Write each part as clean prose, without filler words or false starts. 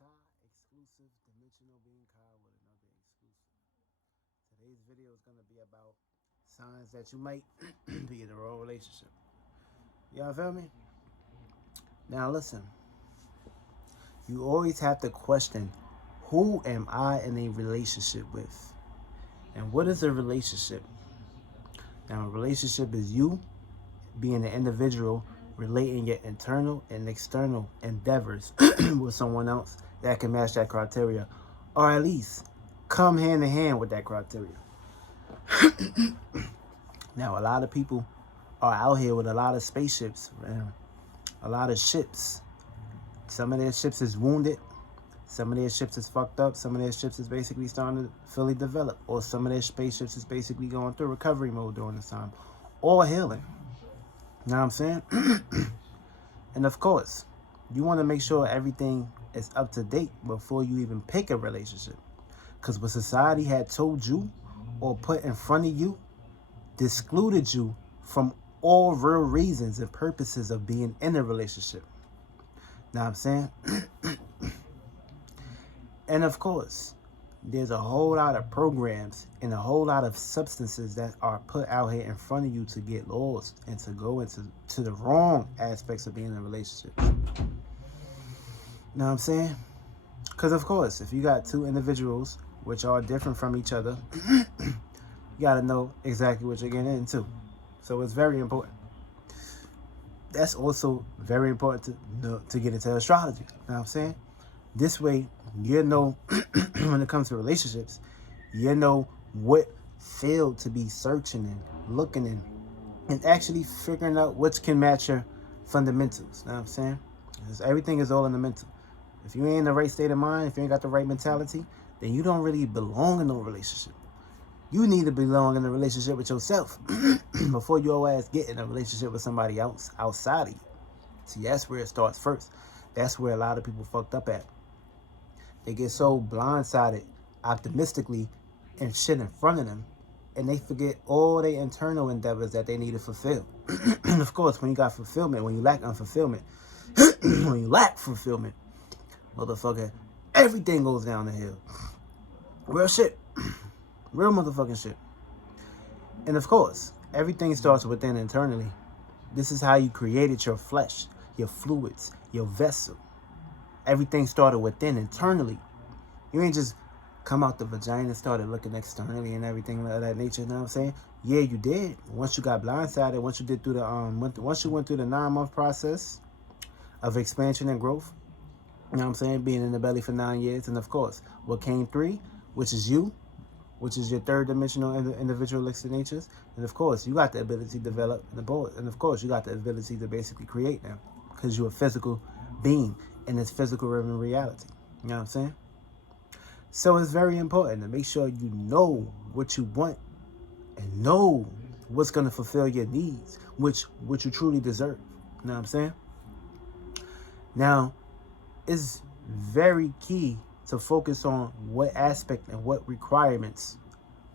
Multi-exclusive dimensional beenkha with another exclusive. Today's video is going to be about signs that you might be in a wrong relationship. Y'all feel me? Now listen, you always have to question, who am I in a relationship with? And what is a relationship? Now a relationship is you being an individual relating your internal and external endeavors with someone else that can match that criteria, or at least come hand in hand with that criteria. Now, a lot of people are out here with a lot of spaceships, man, a lot of ships. Some of their ships is wounded, some of their ships is fucked up, some of their ships is basically starting to fully develop, or some of their spaceships is basically going through recovery mode during this time, or healing. You know what I'm saying? And of course, you want to make sure everything is up to date before you even pick a relationship. Because what society had told you or put in front of you excluded you from all real reasons and purposes of being in a relationship. Know what I'm saying? And of course, there's a whole lot of programs and a whole lot of substances that are put out here in front of you to get lost and to go into the wrong aspects of being in a relationship. Know what I'm saying? Because of course, if you got two individuals which are different from each other, you got to know exactly what you're getting into. So it's very important. That's also very important to get into astrology. You know what I'm saying? This way, you know, when it comes to relationships, you know what field to be searching and looking in, and actually figuring out which can match your fundamentals. You know what I'm saying? Because everything is all in the mental. If you ain't in the right state of mind, if you ain't got the right mentality, then you don't really belong in no relationship. You need to belong in a relationship with yourself before your ass get in a relationship with somebody else outside of you. See, that's where it starts first. That's where a lot of people fucked up at. They get so blindsided optimistically and shit in front of them, and they forget all their internal endeavors that they need to fulfill. And of course, when you got fulfillment, when you lack unfulfillment, when you lack fulfillment, motherfucker, everything goes down the hill. Real shit. Real motherfucking shit. And of course, everything starts within internally. This is how you created your flesh, your fluids, your vessel. Everything started within internally. You ain't just come out the vagina and started looking externally and everything of that nature. You know what I'm saying? Yeah, you did. Once you got blindsided, once you did through the once you went through the 9-month process of expansion and growth. You know what I'm saying? Being in the belly for 9 years, and of course, what came 3, which is you, which is your third dimensional individualistic natures, and of course, you got the ability to develop the board, and of course, you got the ability to basically create now, because you're a physical being in this physical reality. You know what I'm saying? So it's very important to make sure you know what you want and know what's going to fulfill your needs, what you truly deserve. You know what I'm saying? Now, it's very key to focus on what aspect and what requirements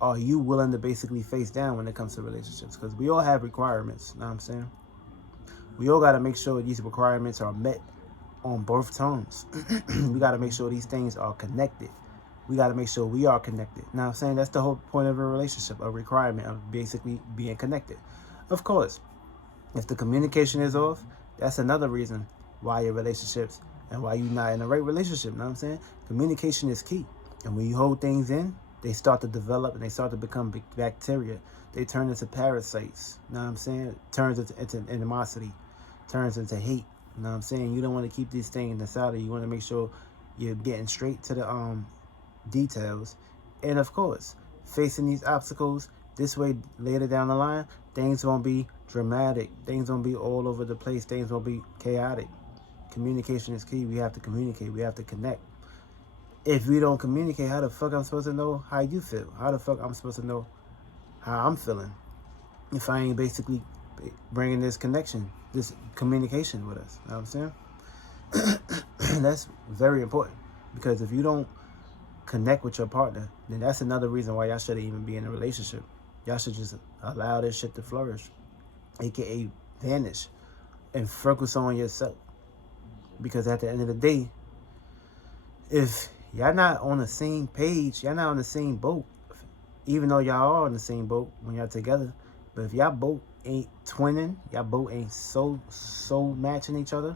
are you willing to basically face down when it comes to relationships, because we all have requirements. You know what I'm saying? We all got to make sure these requirements are met on both terms. We got to make sure these things are connected. We got to make sure we are connected. Now I'm saying that's the whole point of a relationship, a requirement of basically being connected. Of course, if the communication is off, that's another reason why your relationships and why you're not in the right relationship. You know what I'm saying? Communication is key. And when you hold things in, they start to develop and they start to become bacteria. They turn into parasites. You know what I'm saying? It turns into animosity, turns into hate. You know what I'm saying? You don't want to keep these things inside of you. You want to make sure you're getting straight to the details. And of course, facing these obstacles, this way later down the line, things won't be dramatic. Things won't be all over the place. Things won't be chaotic. Communication is key. We have to communicate. We have to connect. If we don't communicate, how the fuck I'm supposed to know how you feel? How the fuck I'm supposed to know how I'm feeling if I ain't basically bringing this connection, this communication with us? You know what I'm saying? That's very important, because if you don't connect with your partner, then that's another reason why y'all shouldn't even be in a relationship. Y'all should just allow this shit to flourish, aka vanish, and focus on yourself. Because at the end of the day, If y'all not on the same page, y'all not on the same boat, even though y'all are on the same boat when y'all together, but if y'all both ain't twinning, y'all both ain't so matching each other,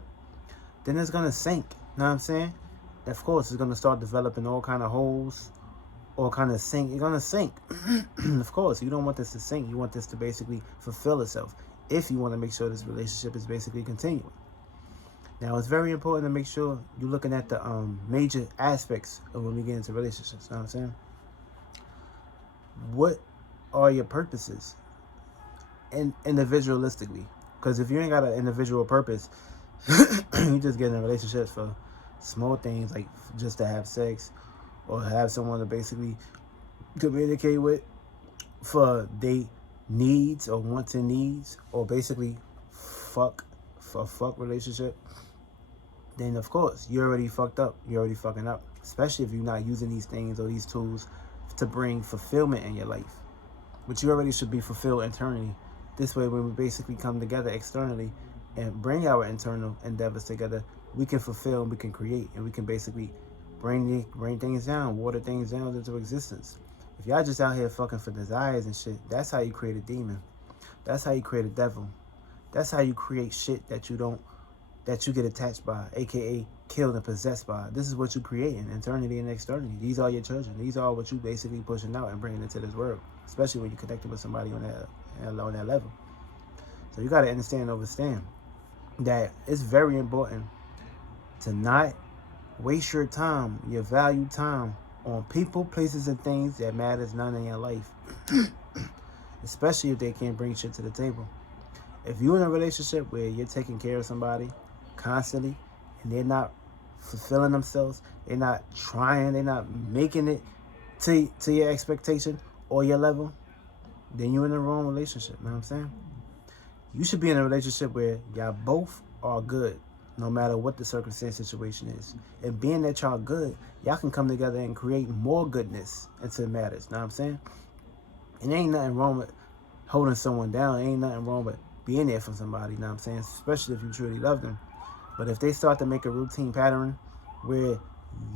then it's gonna sink. Know what I'm saying? Of course, it's gonna start developing all kind of holes, all kind of sink. It's gonna sink. Of course, you don't want this to sink. You want this to basically fulfill itself. If you want to make sure this relationship is basically continuing. Now, it's very important to make sure you're looking at the major aspects of when we get into relationships. Know what I'm saying? What are your purposes? And individualistically. Because if you ain't got an individual purpose, you just get in relationships for small things, like just to have sex or have someone to basically communicate with for they needs or wants and needs, or basically fuck relationship, then of course you're already fucked up. You're already fucking up, especially if you're not using these things or these tools to bring fulfillment in your life, which you already should be fulfilled internally. This way, when we basically come together externally and bring our internal endeavors together, we can fulfill and we can create, and we can basically bring things down, water things down into existence. If y'all just out here fucking for desires and shit, that's how you create a demon. That's how you create a devil. That's how you create shit that you get attached by, aka killed and possessed by. This is what you're creating internally and externally. These are your children. These are what you basically pushing out and bringing into this world, especially when you're connected with somebody on that level. So you got to understand and understand that it's very important to not waste your time, your valued time, on people, places, and things that matters none in your life. Especially if they can't bring shit to the table. If you're in a relationship where you're taking care of somebody constantly and they're not fulfilling themselves, they're not trying, they're not making it to your expectation or your level, then you're in the wrong relationship. You know what I'm saying? You should be in a relationship where y'all both are good, no matter what the circumstance situation is. And being that y'all good, y'all can come together and create more goodness into matters. Know what I'm saying? And there ain't nothing wrong with holding someone down. Ain't nothing wrong with being there for somebody. Know what I'm saying? Especially if you truly love them. But if they start to make a routine pattern where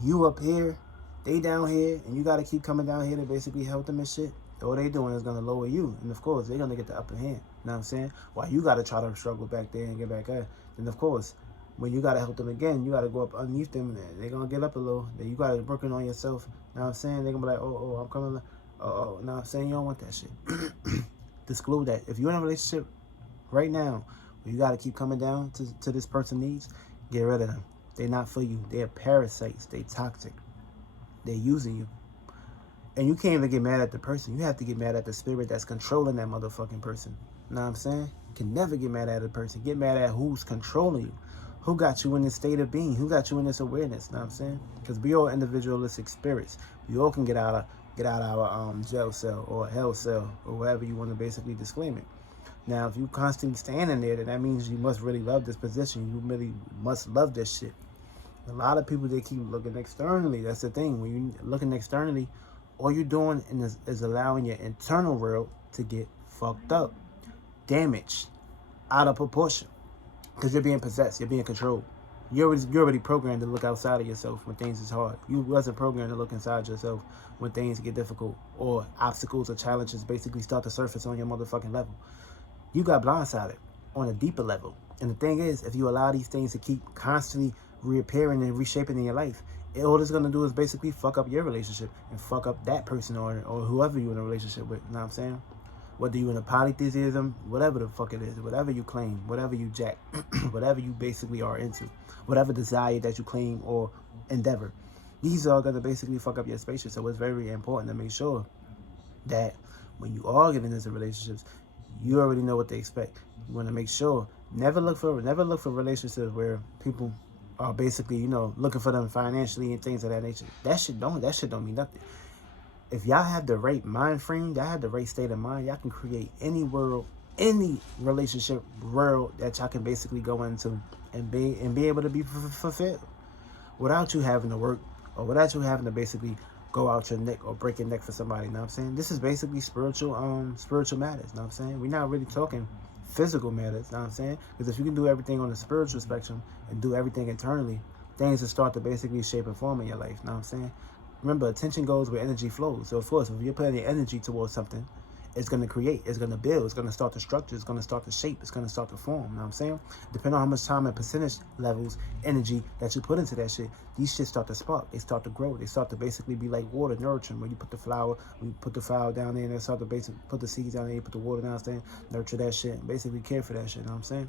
you up here, they down here, and you got to keep coming down here to basically help them and shit, all they doing is going to lower you. And of course, they're going to get the upper hand. You know what I'm saying? While you got to try to struggle back there and get back up. Then of course, when you got to help them again, you got to go up underneath them. And they're going to get up a little. Then you got to work on yourself. You know what I'm saying? They're going to be like, oh, I'm coming. Oh, no, I'm saying you don't want that shit. Disclose that. If you're in a relationship right now where you got to keep coming down to this person's needs, get rid of them. They're not for you. They're parasites. They're toxic. They're using you. And you can't even get mad at the person. You have to get mad at the spirit that's controlling that motherfucking person. You know what I'm saying? You can never get mad at a person. Get mad at who's controlling you. Who got you in this state of being? Who got you in this awareness? You know what I'm saying? Because we all individualistic spirits. We all can get out our jail cell or hell cell or whatever you want to basically disclaim it. Now, if you constantly standing there, then that means you must really love this position. You really must love this shit. A lot of people, they keep looking externally. That's the thing. When you're looking externally, all you're doing is allowing your internal world to get fucked up, damaged, out of proportion. Because you're being possessed. You're being controlled. You're already programmed to look outside of yourself when things is hard. You wasn't programmed to look inside yourself when things get difficult or obstacles or challenges basically start to surface on your motherfucking level. You got blindsided on a deeper level. And the thing is, if you allow these things to keep constantly reappearing and reshaping in your life, all it's going to do is basically fuck up your relationship and fuck up that person or whoever you're in a relationship with. You know what I'm saying? Whether you're in a polytheism, whatever the fuck it is, whatever you claim, whatever you jack, whatever you basically are into, whatever desire that you claim or endeavor, these are going to basically fuck up your spaceship. So it's very important to make sure that when you are getting into relationships, you already know what they expect. You want to make sure, never look for relationships where people are basically, looking for them financially and things of that nature. That shit don't mean nothing. If y'all have the right mind frame, y'all have the right state of mind, y'all can create any relationship world that y'all can basically go into and be able to be fulfilled without you having to work or without you having to basically go out your neck or break your neck for somebody. You know what I'm saying? This is basically spiritual matters. You know what I'm saying? We're not really talking physical matters. You know what I'm saying? Because if you can do everything on the spiritual spectrum and do everything internally, things will start to basically shape and form in your life. You know what I'm saying? Remember, attention goes where energy flows. So, of course, if you're putting your energy towards something, it's going to create, it's going to build, it's going to start to structure, it's going to start to shape, it's going to start to form. You know what I'm saying? Depending on how much time and percentage levels, energy that you put into that shit, these shit start to spark, they start to grow, they start to basically be like water, nurturing. When you put the flower, down there, and they start to basically put the seeds down there, you put the water downstairs, nurture that shit, and basically care for that shit. You know what I'm saying?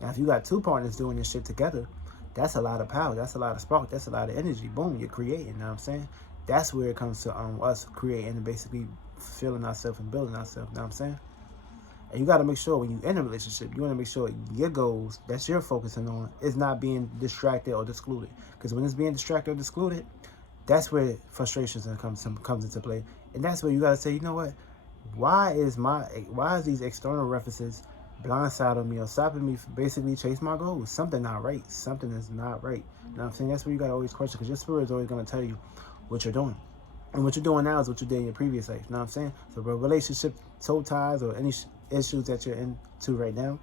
Now, if you got two partners doing your shit together, that's a lot of power, that's a lot of spark, that's a lot of energy. Boom, you're creating. You know what I'm saying? That's where it comes to us creating and basically fulfilling ourselves and building ourselves. You know what I'm saying? And you got to make sure when you're in a relationship, you want to make sure your goals that you're focusing on is not being distracted or excluded. Because when it's being distracted or excluded, that's where frustrations comes into play. And that's where you got to say, you know what? Why is these external references blindsiding me or stopping me from basically chase my goals? Something not right. Something is not right. You know what I'm saying? That's where you got to always question, because your spirit is always going to tell you what you're doing. And what you're doing now is what you did in your previous life. You know what I'm saying? So, relationship, soul ties, or any issues that you're into right now,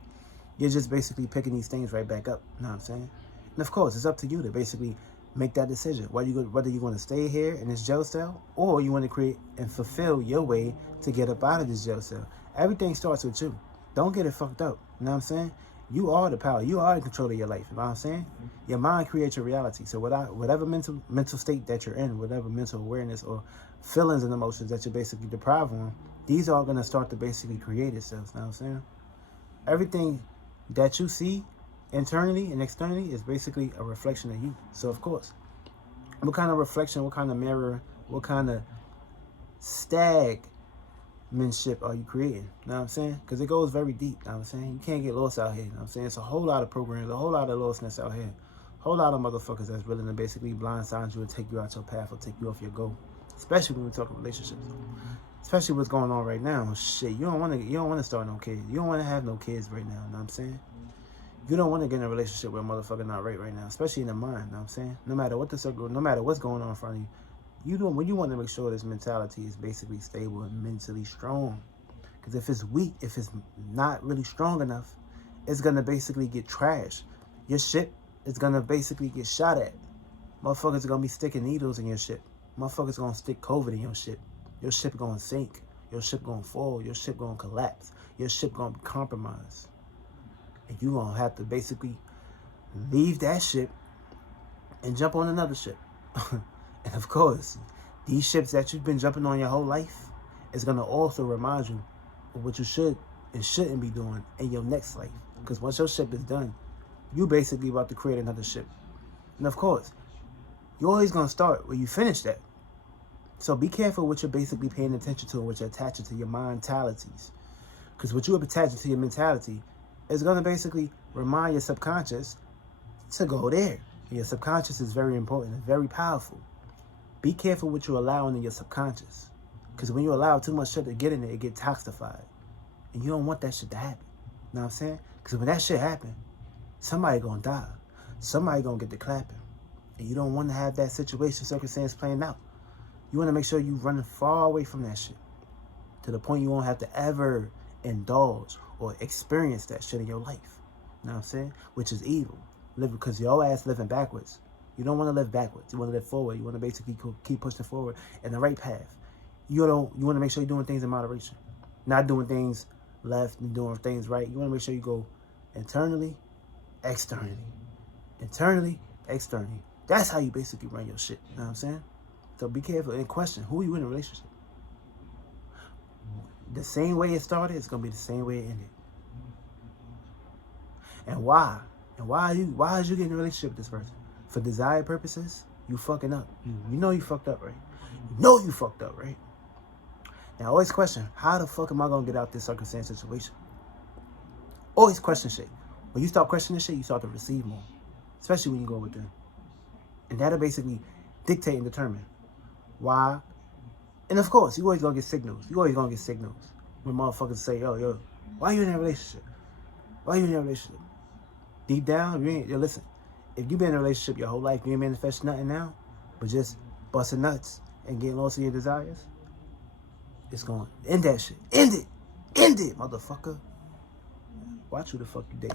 you're just basically picking these things right back up. You know what I'm saying? And of course, it's up to you to basically make that decision. Whether you want to stay here in this jail cell, or you want to create and fulfill your way to get up out of this jail cell. Everything starts with you. Don't get it fucked up. You know what I'm saying? You are the power. You are in control of your life. You know what I'm saying? Your mind creates your reality. So whatever mental state that you're in, whatever mental awareness or feelings and emotions that you're basically deprived on, these are going to start to basically create itself. You know what I'm saying? Everything that you see internally and externally is basically a reflection of you. So, of course, what kind of reflection, what kind of mirror, what kind of stagmanship are you creating? You know what I'm saying? Because it goes very deep. You know what I'm saying? You can't get lost out here. You know what I'm saying? It's a whole lot of programs, a whole lot of lostness out here. A whole lot of motherfuckers that's willing to basically blindside you and take you out your path or take you off your goal. Especially when we talk relationships. Especially what's going on right now. Shit, you don't want to start no kids. You don't want to have no kids right now. You know what I'm saying? You don't want to get in a relationship with a motherfucker not right now, especially in the mind. You know what I'm saying? No matter what no matter what's going on in front of you, you want to make sure this mentality is basically stable and mentally strong. Because if it's weak, if it's not really strong enough, it's gonna basically get trashed. Your ship is gonna basically get shot at. Motherfuckers are gonna be sticking needles in your ship. Motherfuckers gonna stick COVID in your ship. Your ship gonna sink. Your ship gonna fall. Your ship gonna collapse. Your ship gonna be compromised. And you gonna have to basically leave that ship and jump on another ship. And of course, these ships that you've been jumping on your whole life is gonna also remind you of what you should and shouldn't be doing in your next life. Because once your ship is done, you basically about to create another ship. And of course, you're always gonna start where you finish that. So be careful what you're basically paying attention to and what you're attaching to your mentalities. Because what you're attaching to your mentality is going to basically remind your subconscious to go there. And your subconscious is very important. It's very powerful. Be careful what you're allowing in your subconscious. Because when you allow too much shit to get in there, it gets toxified. And you don't want that shit to happen. You know what I'm saying? Because when that shit happens, somebody going to die. Somebody going to get the clapping. And you don't want to have that circumstance playing out. You want to make sure you running far away from that shit. To the point you won't have to ever indulge or experience that shit in your life. You know what I'm saying? Which is evil. Because your ass living backwards. You don't want to live backwards. You want to live forward. You want to basically keep pushing forward in the right path. You want to make sure you're doing things in moderation. Not doing things left and doing things right. You want to make sure you go internally, externally. Internally, externally. That's how you basically run your shit. You know what I'm saying? So be careful and question, who are you in a relationship? The same way it started, it's going to be the same way it ended. And why? And why is you getting in a relationship with this person? For desired purposes? You fucking up. You know you fucked up, right? You know you fucked up, right? Now always question, how the fuck am I going to get out this circumstance situation? Always question shit. When you start questioning shit, you start to receive more. Especially when you go with them. And that'll basically dictate and determine why. And of course, you always gonna get signals. You always gonna get signals when motherfuckers say, yo, why you in a relationship? Why you in a relationship? Deep down, listen, if you've been in a relationship your whole life, you ain't manifesting nothing now, but just busting nuts and getting lost in your desires, it's gonna end that shit. End it, motherfucker. Watch who the fuck you date.